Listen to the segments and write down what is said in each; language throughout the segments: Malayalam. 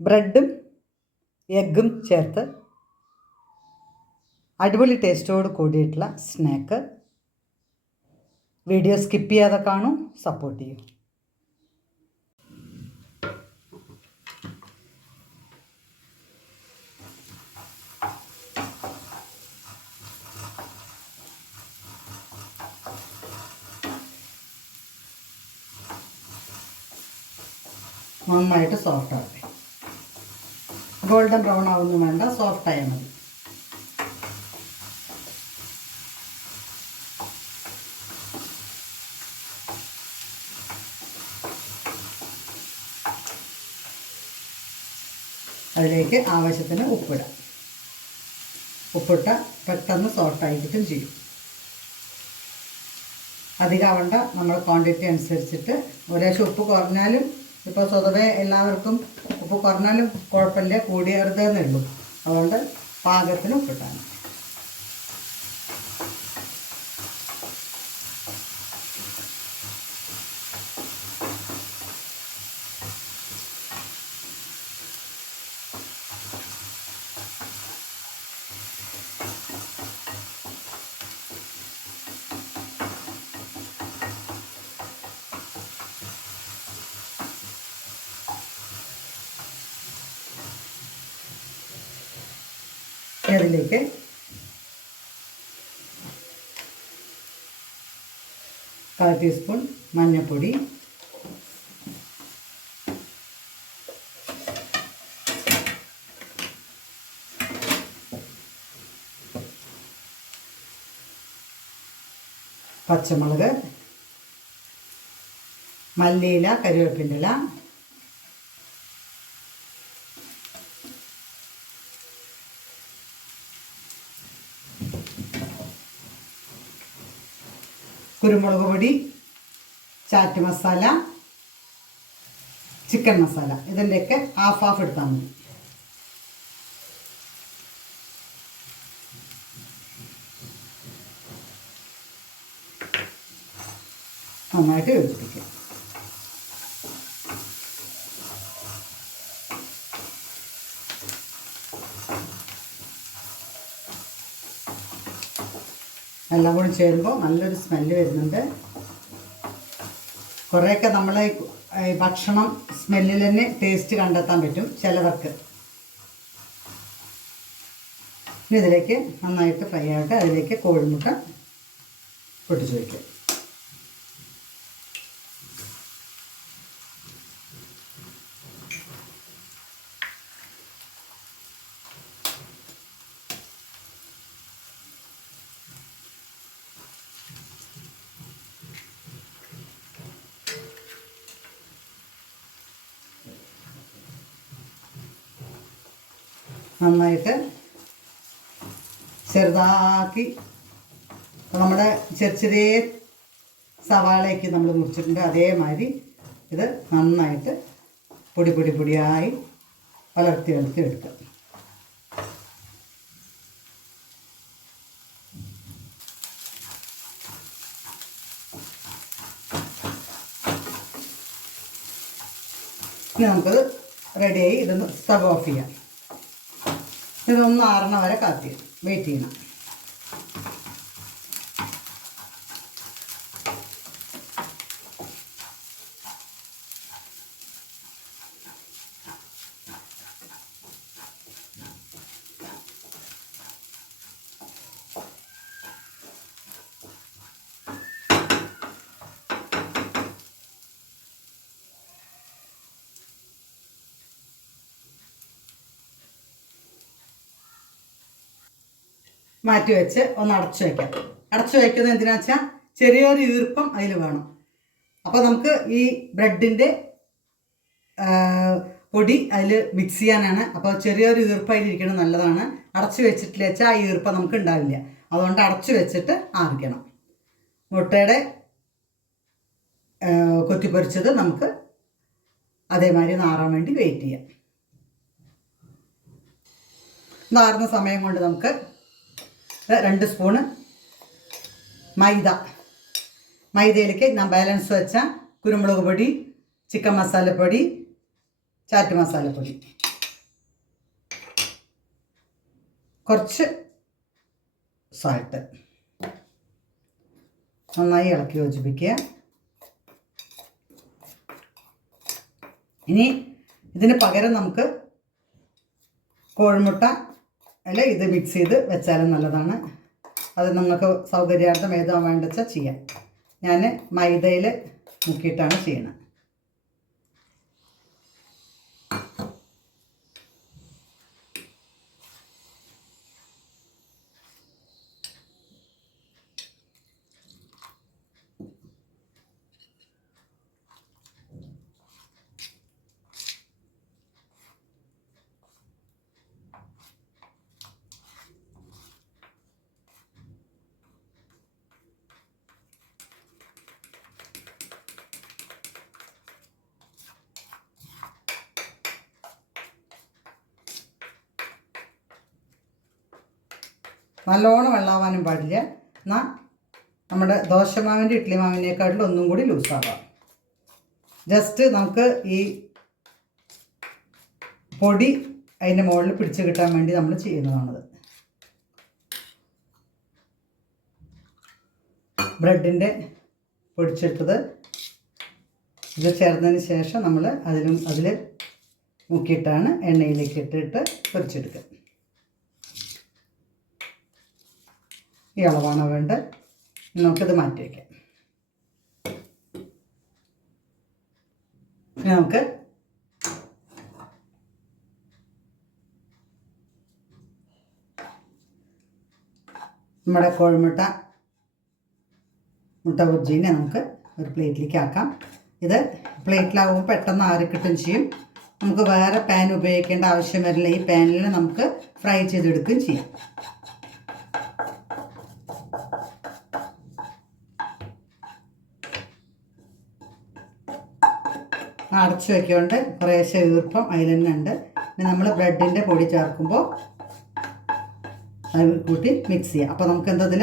ബ്രെഡും എഗ്ഗും ചേർത്ത് അടിപൊളി ടേസ്റ്റോട് കൂടിയിട്ടുള്ള സ്നാക്ക്. വീഡിയോ സ്കിപ്പ് ചെയ്യാതെ കാണൂ, സപ്പോർട്ട് ചെയ്യൂ. നന്നായിട്ട് സോഫ്റ്റ് ആവട്ടെ. ഗോൾഡൻ ബ്രൗൺ ആവുന്നു വേണ്ട, സോഫ്റ്റ് ആയാൽ മതി. അതിലേക്ക് ആവശ്യത്തിന് ഉപ്പിടാം. ഉപ്പിട്ട പെട്ടെന്ന് സോഫ്റ്റായി കിട്ടും ചെയ്യും. അധികമാവണ്ട, നമ്മുടെ ക്വാണ്ടിറ്റി അനുസരിച്ചിട്ട്. ഒരേശം ഉപ്പ് കുറഞ്ഞാലും, ഇപ്പോൾ സ്വതവേ എല്ലാവർക്കും ഉപ്പ് കുറഞ്ഞാലും കുഴപ്പമില്ല, കൂടിയരുതെന്നേ ഉള്ളൂ. അതുകൊണ്ട് പാകത്തിന് ഉപ്പിട്ടാണ്. അതിലേക്ക് കാൽ ടീസ്പൂൺ മഞ്ഞൾപ്പൊടി, പച്ചമുളക്, മല്ലിയില, കരിവേപ്പിൻ്റെ ഇല, കുരുമുളക് പൊടി, ചാറ്റ് മസാല, ചിക്കൻ മസാല, ഇതിൻ്റെയൊക്കെ ഹാഫ് എടുത്താൽ മതി. നന്നായിട്ട് യോജിപ്പിക്കാം. എല്ലാം കൂടി ചേരുമ്പോൾ നല്ലൊരു സ്മെല്ല് വരുന്നുണ്ട്. കുറേയൊക്കെ നമ്മൾ ഭക്ഷണം സ്മെല്ലിൽ തന്നെ ടേസ്റ്റ് കണ്ടെത്താൻ പറ്റും ചിലവർക്ക്. ഇനി ഇതിലേക്ക് നന്നായിട്ട് ഫ്രൈ ആയിട്ട് അതിലേക്ക് കോഴിമുട്ട പൊട്ടിച്ച് വയ്ക്കുക. നന്നായിട്ട് ചെറുതാക്കി നമ്മുടെ ചെറിയ സവാളയ്ക്ക് നമ്മൾ മുറിച്ചിട്ടുണ്ട്, അതേമാതിരി ഇത് നന്നായിട്ട് പൊടിയായി വളർത്തി എടുക്കുക. ഇനി നമുക്കത് റെഡിയായി. ഇതൊന്ന് സ്റ്റവ് ഓഫ് ചെയ്യാം. ഇതൊന്ന് ആറണ വരെ വെയിറ്റ് ചെയ്യണം. മാറ്റി വെച്ച് ഒന്ന് അടച്ചു വയ്ക്കാം. അടച്ചു വയ്ക്കുന്നത് എന്തിനാ വെച്ചാൽ ചെറിയൊരു ഈർപ്പം അതിൽ വേണം. അപ്പോൾ നമുക്ക് ഈ ബ്രെഡിൻ്റെ പൊടി അതിൽ മിക്സ് ചെയ്യാനാണ്. അപ്പോൾ ചെറിയൊരു ഈർപ്പം അതിലിരിക്കണം, നല്ലതാണ്. അടച്ചു വെച്ചിട്ടില്ല വെച്ചാൽ ആ ഈർപ്പം നമുക്ക് ഉണ്ടാവില്ല. അതുകൊണ്ട് അടച്ചു വെച്ചിട്ട് ആറിക്കണം. മുട്ടയുടെ കൊത്തിപ്പൊരിച്ചത് നമുക്ക് അതേമാതിരി നാറാൻ വേണ്ടി വെയിറ്റ് ചെയ്യാം. നാറുന്ന സമയം കൊണ്ട് നമുക്ക് 2 സ്പൂണ് മൈദയിലേക്ക് ഞാൻ ബാലൻസ് വെച്ച കുരുമുളക് പൊടി, ചിക്കൻ മസാലപ്പൊടി, ചാറ്റ് മസാലപ്പൊടി കുറച്ച് സാൾട്ട്. നന്നായി ഇളക്കി യോജിപ്പിക്കുക. ഇനി ഇതിന് പകരം നമുക്ക് കോഴിമുട്ട അല്ല ഇത് മിക്സ് ചെയ്ത് വെച്ചാലും നല്ലതാണ്. അത് നിങ്ങൾക്ക് സൗകര്യാർത്ഥം ഏതോ വേണ്ടച്ചാൽ ചെയ്യാം. ഞാൻ മൈദയിൽ മുക്കിയിട്ടാണ് ചെയ്യണത്. നല്ലോണം വെള്ളമാവാനും പാടില്ല. എന്നാൽ നമ്മുടെ ദോശമാവിൻ്റെ ഇഡ്ഡലി മാവിനേക്കാട്ടിലും ഒന്നും കൂടി ലൂസാവാം. ജസ്റ്റ് നമുക്ക് ഈ പൊടി അതിൻ്റെ മുകളിൽ പിടിച്ച് കിട്ടാൻ വേണ്ടി നമ്മൾ ചെയ്യുന്നതാണത്. ബ്രെഡിൻ്റെ പൊടിച്ചെടുത്തത് ഇത് ചേർന്നതിന് ശേഷം നമ്മൾ അതിൽ മുക്കിയിട്ടാണ് എണ്ണയിലേക്ക് ഇട്ടിട്ട് പൊരിച്ചെടുക്കുക. ഈ അളവാണ് വേണ്ടത്. നമുക്കിത് മാറ്റി വയ്ക്കാം. ഇനി നമുക്ക് നമ്മുടെ മുട്ട ബുർജീനെ നമുക്ക് ഒരു പ്ലേറ്റിലേക്ക് ആക്കാം. ഇത് പ്ലേറ്റിലാവുമ്പോൾ പെട്ടെന്ന് ആറിക്കിട്ടും ചെയ്യും. നമുക്ക് വേറെ പാൻ ഉപയോഗിക്കേണ്ട ആവശ്യം വരില്ല. ഈ പാനിൽ നമുക്ക് ഫ്രൈ ചെയ്തെടുക്കുകയും ചെയ്യാം. അടച്ചു വയ്ക്കൊണ്ട് കുറേശ്ശെ ഈർപ്പം അതിൽ തന്നെ ഉണ്ട്. പിന്നെ നമ്മൾ ബ്രെഡിൻ്റെ പൊടി ചേർക്കുമ്പോൾ അത് കൂട്ടി മിക്സ് ചെയ്യാം. അപ്പോൾ നമുക്ക് എന്തതിൽ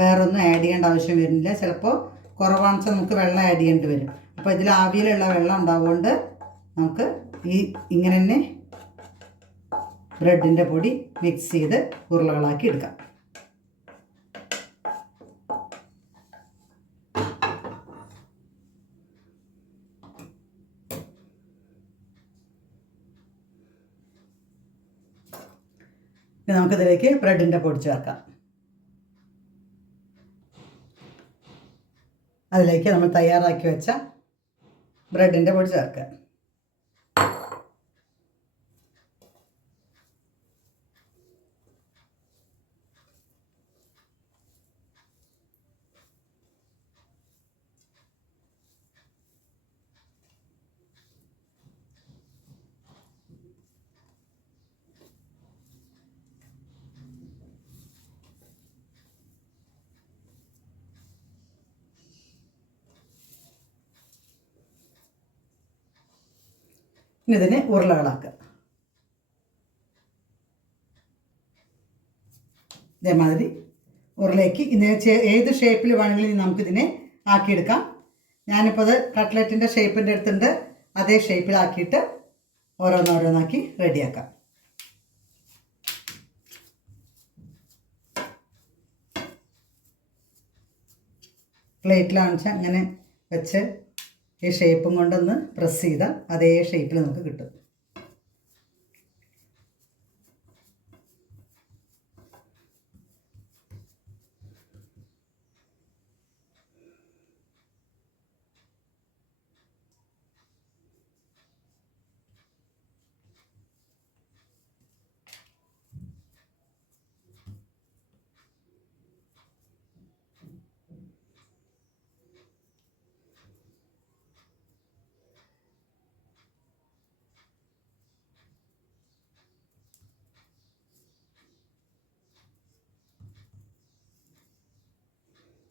വേറൊന്നും ആഡ് ചെയ്യേണ്ട ആവശ്യം വരുന്നില്ല. ചിലപ്പോൾ കുറവാണെന്ന് വെച്ചാൽ നമുക്ക് വെള്ളം ആഡ് ചെയ്യേണ്ടി വരും. അപ്പോൾ ഇതിൽ ആവിയിലുള്ള വെള്ളം ഉണ്ടാവുകൊണ്ട് നമുക്ക് ഇങ്ങനെ തന്നെ ബ്രെഡിൻ്റെ പൊടി മിക്സ് ചെയ്ത് ഉരുളകളാക്കി എടുക്കാം. നമുക്കിതിലേക്ക് ബ്രെഡിൻ്റെ പൊടി ചേർക്കാം. അതിലേക്ക് നമ്മൾ തയ്യാറാക്കി വെച്ച ബ്രെഡിൻ്റെ പൊടി ചേർക്കുക. ഇനി ഇതിനെ ഉരുളകളാക്കുക. ഇതേമാതിരി ഉരുളയ്ക്ക് ഇതിനെ ഏത് ഷേപ്പിൽ വേണമെങ്കിലും നമുക്കിതിനെ ആക്കിയെടുക്കാം. ഞാനിപ്പോൾ അത് കട്ട്ലറ്റിൻ്റെ ഷേപ്പിൻ്റെ അടുത്തുണ്ട്. അതേ ഷേപ്പിലാക്കിയിട്ട് ഓരോന്നോരോന്നാക്കി റെഡിയാക്കാം. പ്ലേറ്റിലാണെന്ന് വെച്ചാൽ അങ്ങനെ വെച്ച് ഈ ഷേപ്പും കൊണ്ടൊന്ന് പ്രസ് ചെയ്താൽ അതേ ഷേപ്പിൽ നമുക്ക് കിട്ടും.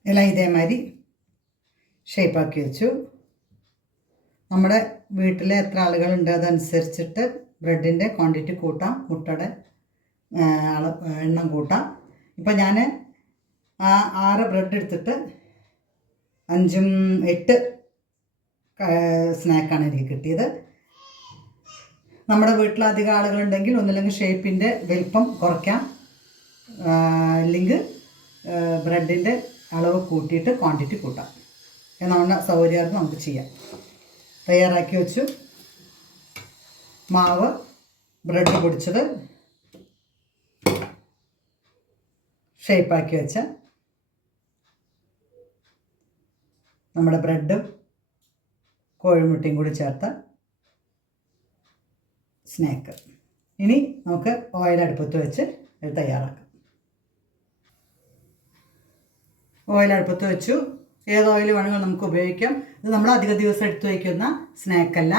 എല്ലാം ഇതേമാതിരി ഷേപ്പാക്കി വെച്ചു. നമ്മുടെ വീട്ടിൽ എത്ര ആളുകളുണ്ട് അതനുസരിച്ചിട്ട് ബ്രെഡിൻ്റെ ക്വാണ്ടിറ്റി കൂട്ടാം, മുട്ടയുടെ എണ്ണം കൂട്ടാം. ഇപ്പം ഞാൻ 6 ബ്രെഡ് എടുത്തിട്ട് 8 സ്നാക്കാണ് എനിക്ക് കിട്ടിയത്. നമ്മുടെ വീട്ടിൽ അധികം ആളുകളുണ്ടെങ്കിൽ ഒന്നില്ലെങ്കിൽ ഷേപ്പിൻ്റെ വലിപ്പം കുറയ്ക്കാം, അല്ലെങ്കിൽ ബ്രെഡിൻ്റെ അളവ് കൂട്ടിയിട്ട് ക്വാണ്ടിറ്റി കൂട്ടാം. നമ്മുടെ സൗകര്യമായിരുന്നു നമുക്ക് ചെയ്യാം. തയ്യാറാക്കി വെച്ചു. മാവ്, ബ്രെഡ് പൊടിച്ചത്, ഷേപ്പാക്കി വെച്ച നമ്മുടെ ബ്രെഡും കോഴിമുട്ടയും കൂടി ചേർത്ത സ്നാക്ക്. ഇനി നമുക്ക് ഓയിൽ അടുപ്പത്ത് വെച്ച് ഇത് തയ്യാറാക്കാം. ഓയിൽ അടുപ്പത്ത് വെച്ചു. ഏത് ഓയിൽ വേണമെങ്കിലും നമുക്ക് ഉപയോഗിക്കാം. ഇത് നമ്മൾ അധിക ദിവസം എടുത്തു വയ്ക്കുന്ന സ്നാക്കല്ല.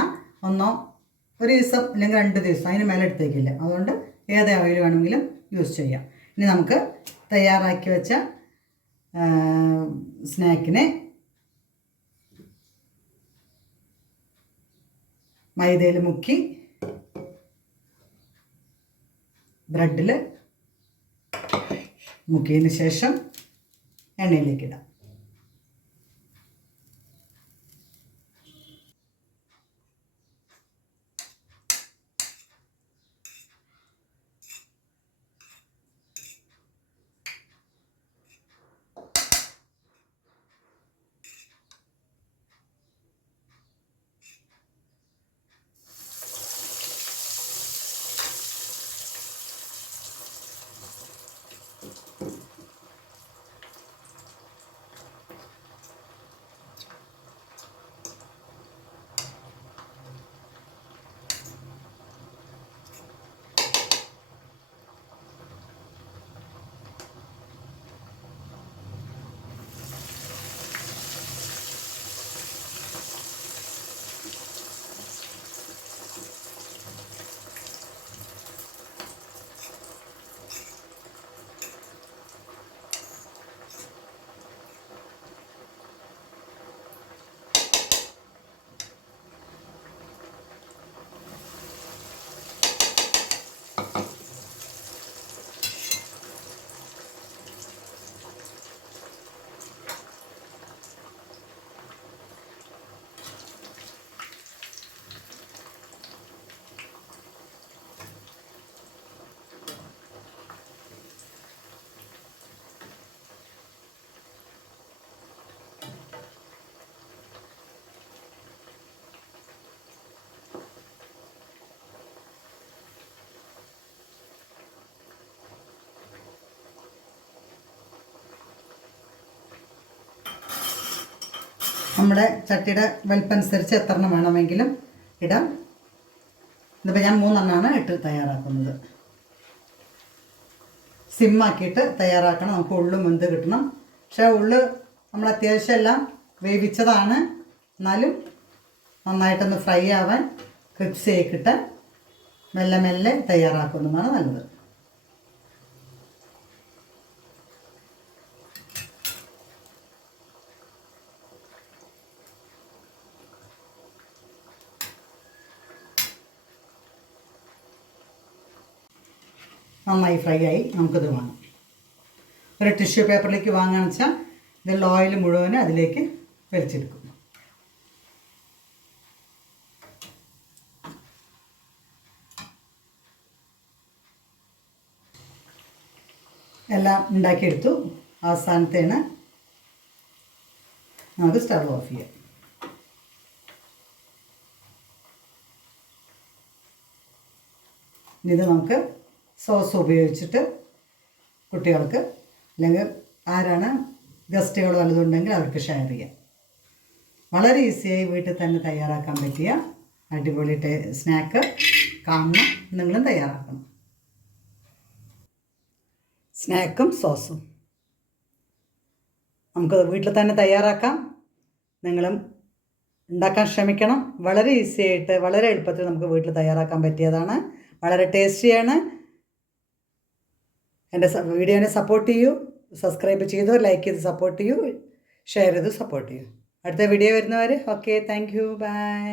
ഒരു ദിവസം അല്ലെങ്കിൽ 2 ദിവസം അതിന് മേലെ എടുത്ത് വയ്ക്കില്ല. അതുകൊണ്ട് ഏത് ഓയിൽ വേണമെങ്കിലും യൂസ് ചെയ്യാം. ഇനി നമുക്ക് തയ്യാറാക്കി വെച്ച സ്നാക്കിനെ മൈദയിൽ മുക്കി ബ്രെഡിൽ മുക്കിയതിന് ശേഷം എണ്ണയിലേക്കിടാം. നമ്മുടെ ചട്ടിയുടെ വലിപ്പനുസരിച്ച് എത്ര എണ്ണം വേണമെങ്കിലും ഇടാം. ഇതിപ്പോൾ ഞാൻ 3 എണ്ണമാണ് ഇട്ട് തയ്യാറാക്കുന്നത്. സിമ്മാക്കിയിട്ട് തയ്യാറാക്കണം. നമുക്ക് ഉള്ളും വെന്ത് കിട്ടണം. പക്ഷേ ഉള്ളു നമ്മൾ അത്യാവശ്യം എല്ലാം വേവിച്ചതാണ്. എന്നാലും നന്നായിട്ടൊന്ന് ഫ്രൈ ആവാൻ ക്രിപ്സി ആക്കിയിട്ട് മെല്ലെ മെല്ലെ തയ്യാറാക്കുന്നതാണ് നല്ലത്. നന്നായി ഫ്രൈ ആയി. നമുക്കിത് വാങ്ങാം. ഒരു ടിഷ്യൂ പേപ്പറിലേക്ക് വാങ്ങാന്ന് വെച്ചാൽ ഇതിൽ ഓയിൽ മുഴുവനും അതിലേക്ക് വലിച്ചെടുക്കും. എല്ലാം ഉണ്ടാക്കിയെടുത്തു. അവസാനത്തേണ് നമുക്ക് സ്റ്റവ് ഓഫ് ചെയ്യാം. ഇത് നമുക്ക് സോസ് ഉപയോഗിച്ചിട്ട് കുട്ടികൾക്ക് അല്ലെങ്കിൽ ആരാണ് ഗസ്റ്റുകൾ വല്ലതുണ്ടെങ്കിൽ അവർക്ക് ഷെയർ ചെയ്യാം. വളരെ ഈസിയായി വീട്ടിൽ തന്നെ തയ്യാറാക്കാൻ പറ്റിയ അടിപൊളി സ്നാക്ക് കാണണം. നിങ്ങളും തയ്യാറാക്കണം. സ്നാക്കും സോസും നമുക്ക് വീട്ടിൽ തന്നെ തയ്യാറാക്കാം. നിങ്ങളും ഉണ്ടാക്കാൻ ശ്രമിക്കണം. വളരെ ഈസിയായിട്ട് വളരെ എളുപ്പത്തിൽ നമുക്ക് വീട്ടിൽ തയ്യാറാക്കാൻ പറ്റിയതാണ്. വളരെ ടേസ്റ്റിയാണ്. എൻ്റെ വീഡിയോനെ സപ്പോർട്ട് ചെയ്യൂ. സബ്സ്ക്രൈബ് ചെയ്തു, ലൈക്ക് ചെയ്ത് സപ്പോർട്ട് ചെയ്യൂ, ഷെയർ ചെയ്ത് സപ്പോർട്ട് ചെയ്യൂ. അടുത്ത വീഡിയോ വരുന്നവരെ ഓക്കെ, താങ്ക് യു, ബൈ.